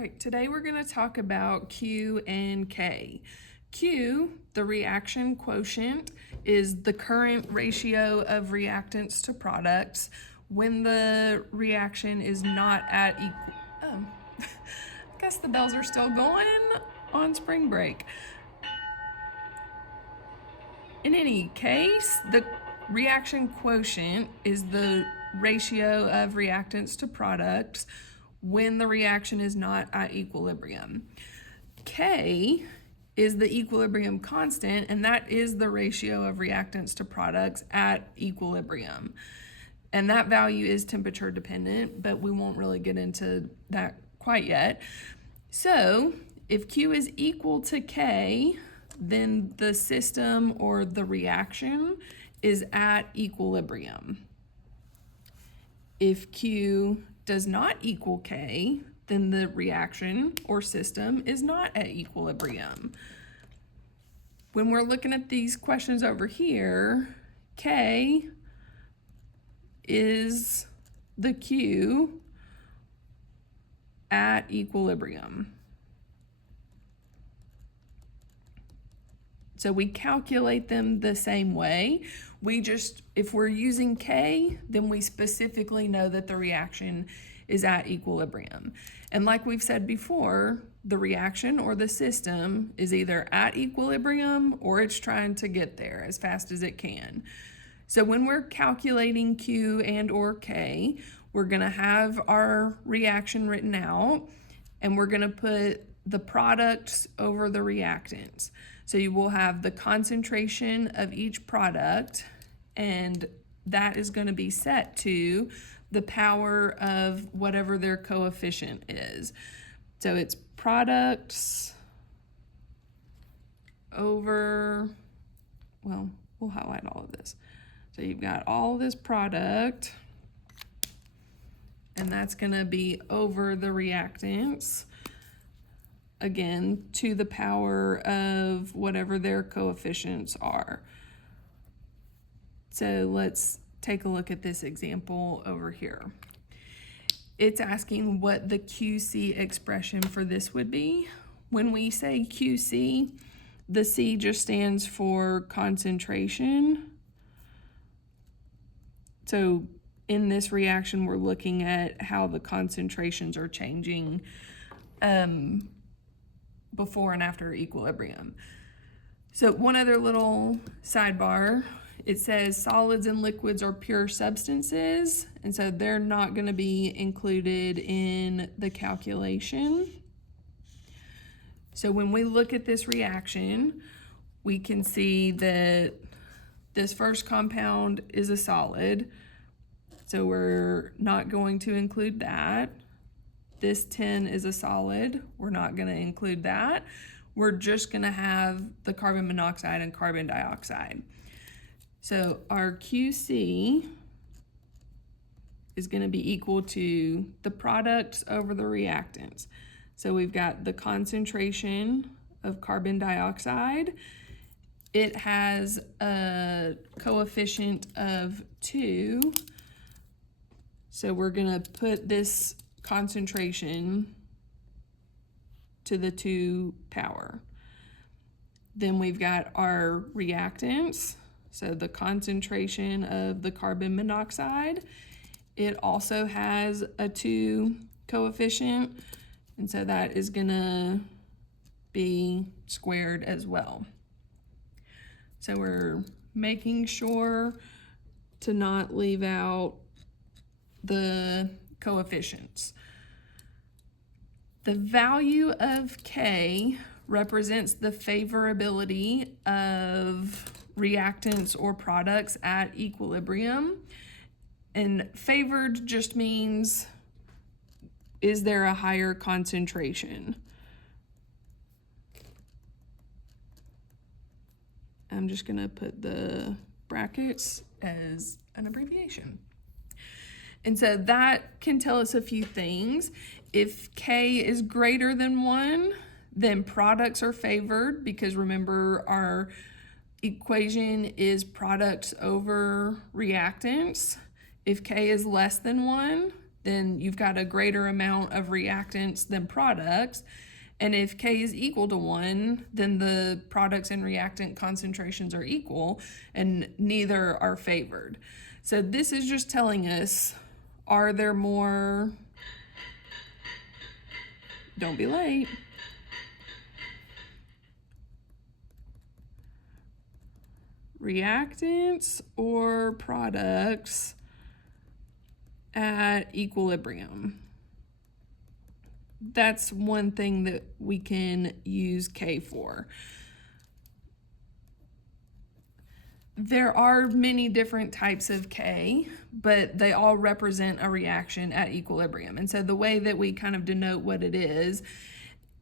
All right, today we're going to talk about Q and K. Q, the reaction quotient, is the current ratio of reactants to products when the reaction is not at equal. Oh, I guess the bells are still going on spring break. In any case, the reaction quotient is the ratio of reactants to products when the reaction is not at equilibrium. K is the equilibrium constant, and that is the ratio of reactants to products at equilibrium. And that value is temperature dependent, but we won't really get into that quite yet. So if Q is equal to K, then the system or the reaction is at equilibrium. If Q does not equal K, then the reaction or system is not at equilibrium. When we're looking at these questions over here, K is the Q at equilibrium. So we calculate them the same way. If we're using K, then we specifically know that the reaction is at equilibrium. And like we've said before, the reaction or the system is either at equilibrium or it's trying to get there as fast as it can. So when we're calculating Q and or K, we're gonna have our reaction written out and we're gonna put the products over the reactants. So you will have the concentration of each product, and that is going to be set to the power of whatever their coefficient is. So it's products over, well, we'll highlight all of this. So you've got all this product, and that's going to be over the reactants. Again, to the power of whatever their coefficients are. So let's take a look at this example over here. It's asking what the QC expression for this would be. When we say QC, the C just stands for concentration. So in this reaction, we're looking at how the concentrations are changing before and after equilibrium. So one other little sidebar, it says solids and liquids are pure substances, and so they're not going to be included in the calculation. So when we look at this reaction, we can see that this first compound is a solid, so we're not going to include that. This 10 is a solid. We're not going to include that. We're just going to have the carbon monoxide and carbon dioxide. So our QC is going to be equal to the products over the reactants. So we've got the concentration of carbon dioxide. It has a coefficient of 2. So we're going to put this concentration to the 2 power. Then we've got our reactants, so the concentration of the carbon monoxide. It also has a 2 coefficient, and so that is gonna be squared as well. So we're making sure to not leave out the coefficients. The value of K represents the favorability of reactants or products at equilibrium. And favored just means, is there a higher concentration? I'm just gonna put the brackets as an abbreviation. And so that can tell us a few things. If K is greater than 1, then products are favored, because remember our equation is products over reactants. If K is less than 1, then you've got a greater amount of reactants than products. And if K is equal to 1, then the products and reactant concentrations are equal and neither are favored. So this is just telling us, are there more, don't be late, reactants or products at equilibrium? That's one thing that we can use K for. There are many different types of K, but they all represent a reaction at equilibrium. And so the way that we kind of denote what it is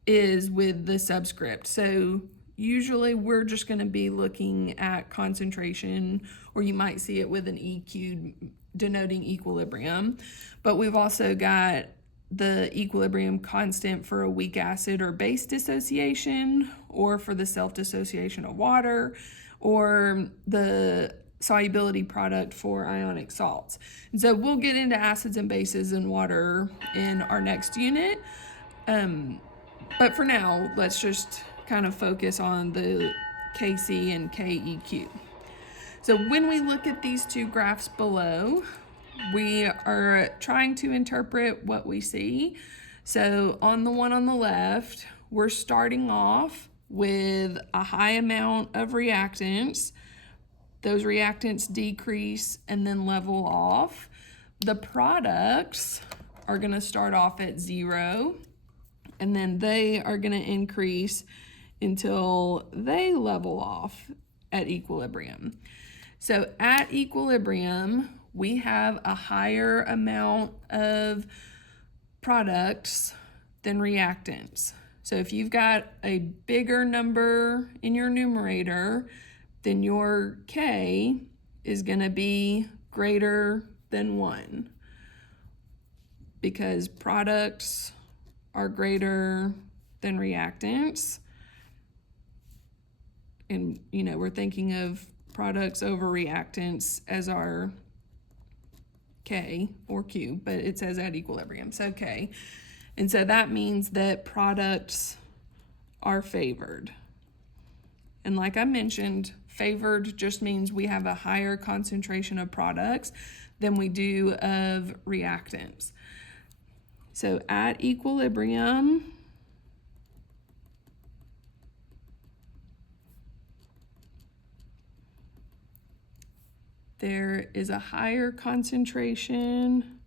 with the subscript. So usually we're just going to be looking at concentration, or you might see it with an EQ denoting equilibrium. But we've also got the equilibrium constant for a weak acid or base dissociation, or for the self-dissociation of water, or the solubility product for ionic salts. And so we'll get into acids and bases and water in our next unit. But for now, let's just kind of focus on the Kc and Keq. So when we look at these two graphs below, we are trying to interpret what we see. So on the one on the left, we're starting off with a high amount of reactants. Those reactants decrease and then level off. The products are going to start off at 0, and then they are going to increase until they level off at equilibrium. So at equilibrium, we have a higher amount of products than reactants. So if you've got a bigger number in your numerator, then your K is going to be greater than 1, because products are greater than reactants. And, we're thinking of products over reactants as our K or Q, but it says at equilibrium, so K. And so that means that products are favored. And like I mentioned, favored just means we have a higher concentration of products than we do of reactants. So at equilibrium, there is a higher concentration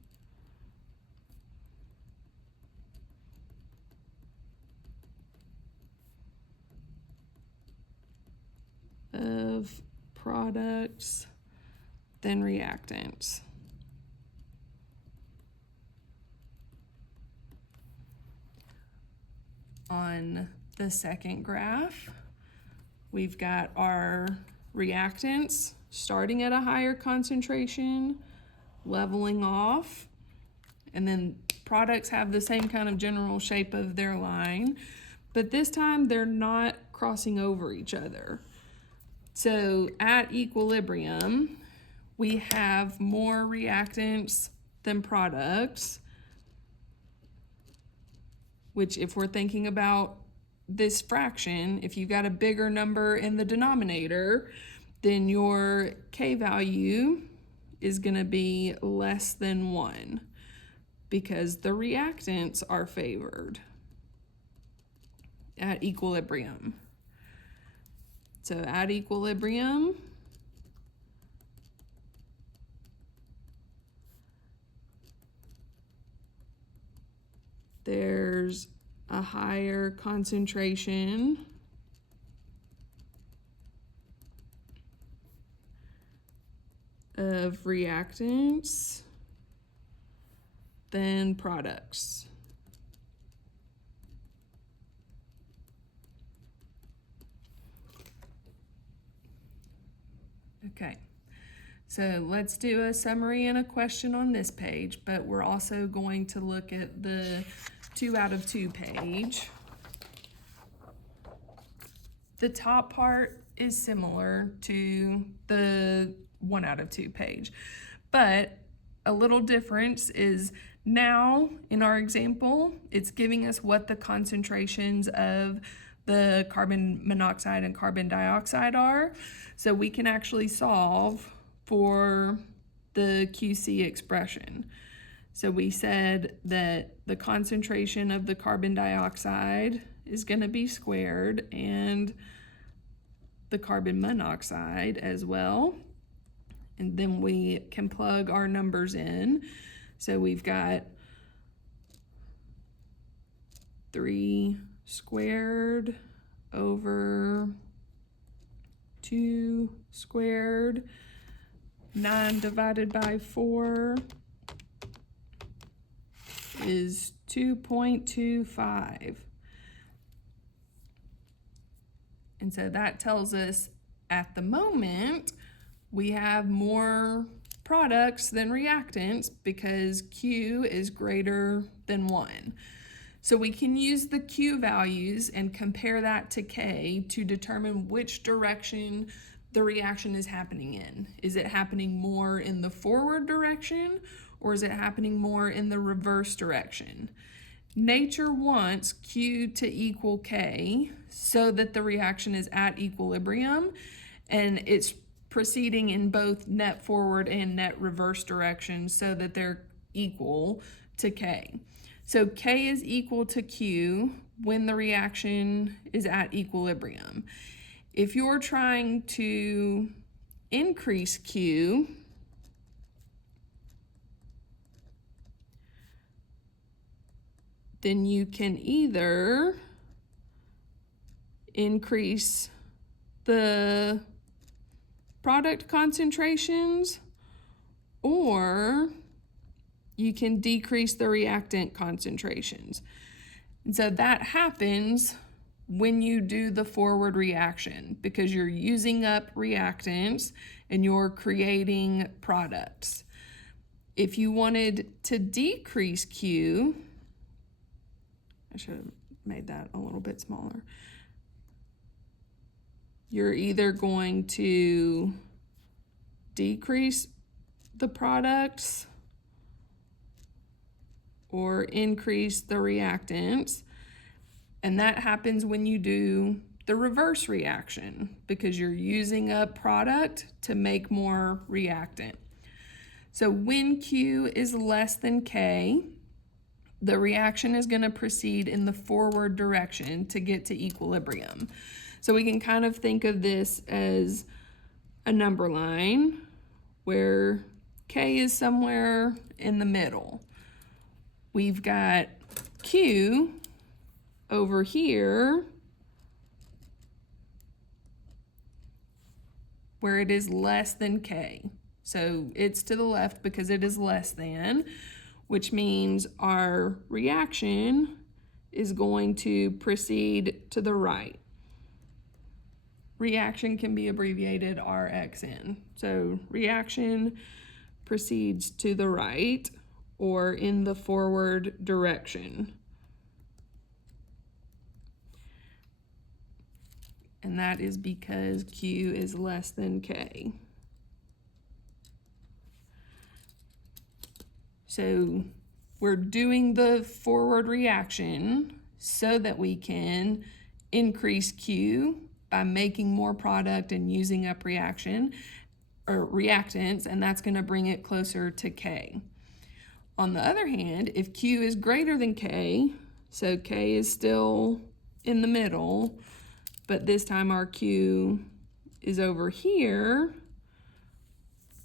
of products than reactants. On the second graph, we've got our reactants starting at a higher concentration, leveling off, and then products have the same kind of general shape of their line, but this time they're not crossing over each other. So at equilibrium, we have more reactants than products, which, if we're thinking about this fraction, if you've got a bigger number in the denominator, then your K value is going to be less than 1, because the reactants are favored at equilibrium. So at equilibrium, there's a higher concentration of reactants than products. Okay, so let's do a summary and a question on this page, but we're also going to look at the 2 out of 2 page. The top part is similar to the 1 out of 2 page, but a little difference is Now, in our example, it's giving us what the concentrations of the carbon monoxide and carbon dioxide are. So we can actually solve for the QC expression. So we said that the concentration of the carbon dioxide is going to be squared, and the carbon monoxide as well. And then we can plug our numbers in. So we've got 3 squared over 2 squared. 9 divided by 4 is 2.25. And so that tells us at the moment we have more products than reactants because Q is greater than 1. So we can use the Q values and compare that to K to determine which direction the reaction is happening in. Is it happening more in the forward direction, or is it happening more in the reverse direction? Nature wants Q to equal K so that the reaction is at equilibrium and it's proceeding in both net forward and net reverse directions so that they're equal to K. So K is equal to Q when the reaction is at equilibrium. If you're trying to increase Q, then you can either increase the product concentrations or you can decrease the reactant concentrations. And so that happens when you do the forward reaction because you're using up reactants and you're creating products. If you wanted to decrease Q, I should have made that a little bit smaller. You're either going to decrease the products or increase the reactants. And that happens when you do the reverse reaction because you're using up product to make more reactant. So when Q is less than K, the reaction is going to proceed in the forward direction to get to equilibrium. So we can kind of think of this as a number line where K is somewhere in the middle. We've got Q over here where it is less than K. So it's to the left because it is less than, which means our reaction is going to proceed to the right. Reaction can be abbreviated RXN. So reaction proceeds to the right or in the forward direction. And that is because Q is less than K. So we're doing the forward reaction so that we can increase Q by making more product and using up reactants, and that's going to bring it closer to K. On the other hand, if Q is greater than K, so K is still in the middle, but this time our Q is over here,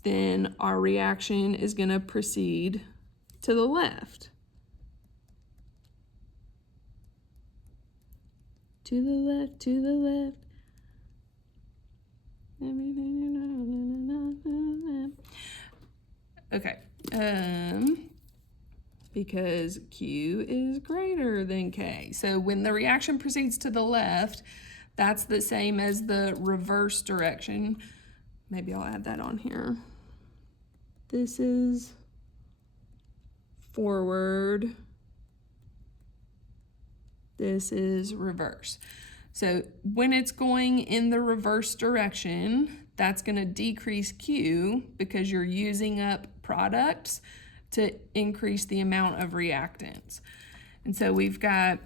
then our reaction is going to proceed to the left. To the left, to the left. Okay, because Q is greater than K. So when the reaction proceeds to the left, that's the same as the reverse direction. Maybe I'll add that on here. This is forward. This is reverse. So when it's going in the reverse direction, that's going to decrease Q because you're using up products to increase the amount of reactants. And so we've got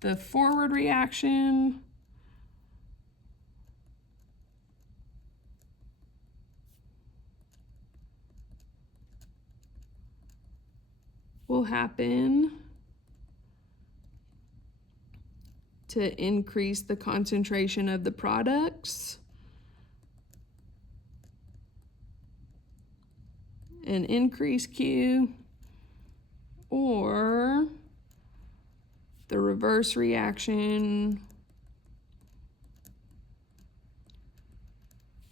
the forward reaction, will happen to increase the concentration of the products, and increase Q, or the reverse reaction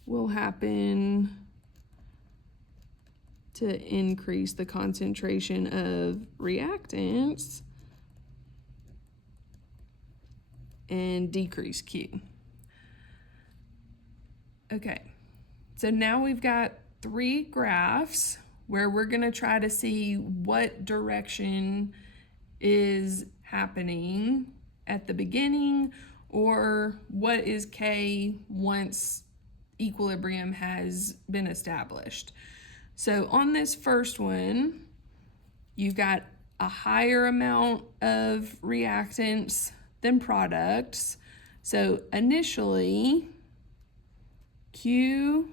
will happen to increase the concentration of reactants and decrease Q. Okay, so now we've got 3 graphs where we're going to try to see what direction is happening at the beginning, or what is K once equilibrium has been established. So on this first one, you've got a higher amount of reactants than products. So initially, Q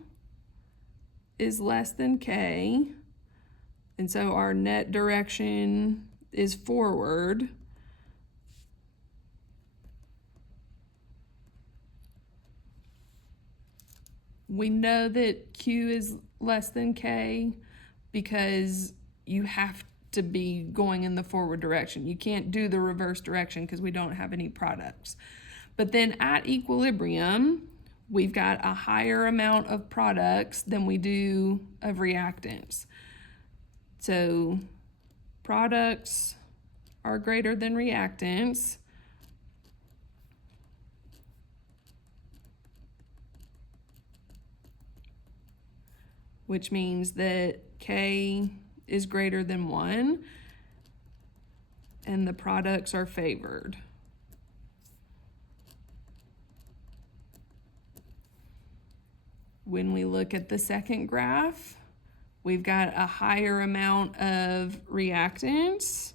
is less than K, and so our net direction is forward. We know that Q is less than K because you have to be going in the forward direction. You can't do the reverse direction because we don't have any products. But then at equilibrium, we've got a higher amount of products than we do of reactants. So products are greater than reactants. Which means that K is greater than 1 and the products are favored. When we look at the second graph, we've got a higher amount of reactants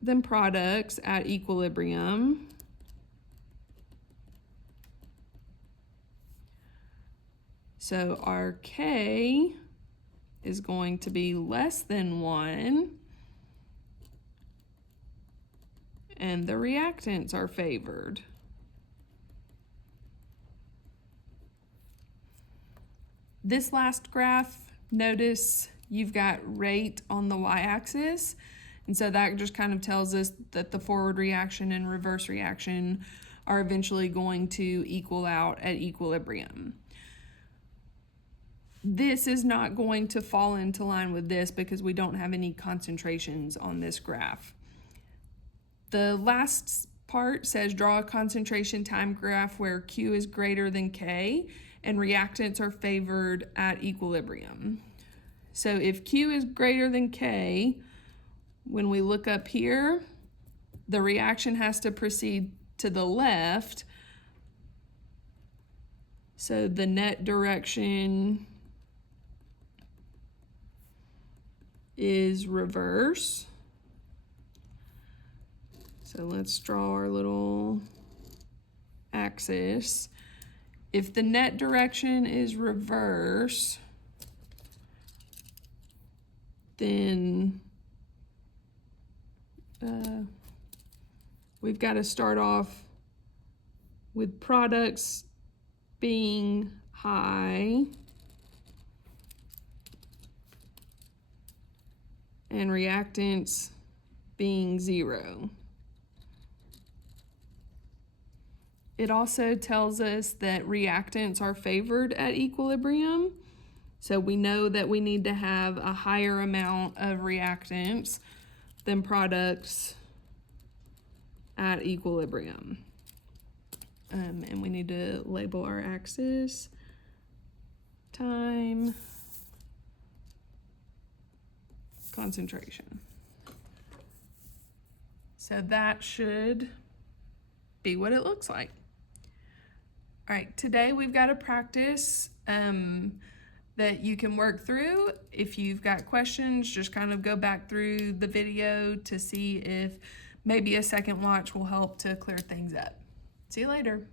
than products at equilibrium. So our K is going to be less than 1, and the reactants are favored. This last graph, notice you've got rate on the y-axis, and so that just kind of tells us that the forward reaction and reverse reaction are eventually going to equal out at equilibrium. This is not going to fall into line with this because we don't have any concentrations on this graph. The last part says draw a concentration time graph where Q is greater than K and reactants are favored at equilibrium. So if Q is greater than K, when we look up here, the reaction has to proceed to the left. So the net direction is reverse. So let's draw our little axis. If the net direction is reverse, then we've got to start off with products being high and reactants being 0. It also tells us that reactants are favored at equilibrium. So we know that we need to have a higher amount of reactants than products at equilibrium. And we need to label our axis, time, concentration. So that should be what it looks like. All right, today we've got to practice that you can work through. If you've got questions, just kind of go back through the video to see if maybe a second watch will help to clear things up. See you later.